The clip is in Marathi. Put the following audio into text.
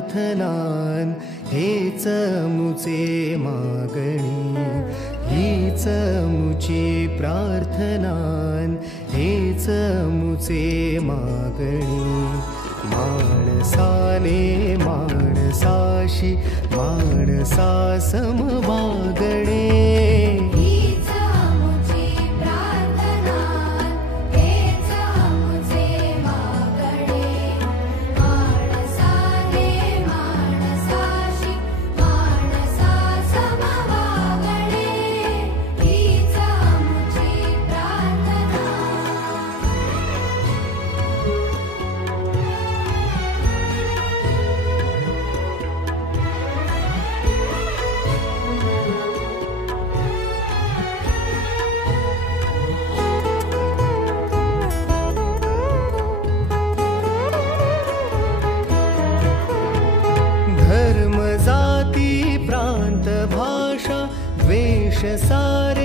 प्रार्थनान हेच मुचे मागणी, हीच मुची प्रार्थनान हेच मुचे मागणी. माणसाने माणसाशी माणसा सम वागणे, धर्म जाती प्रांत भाषा द्वेष सारे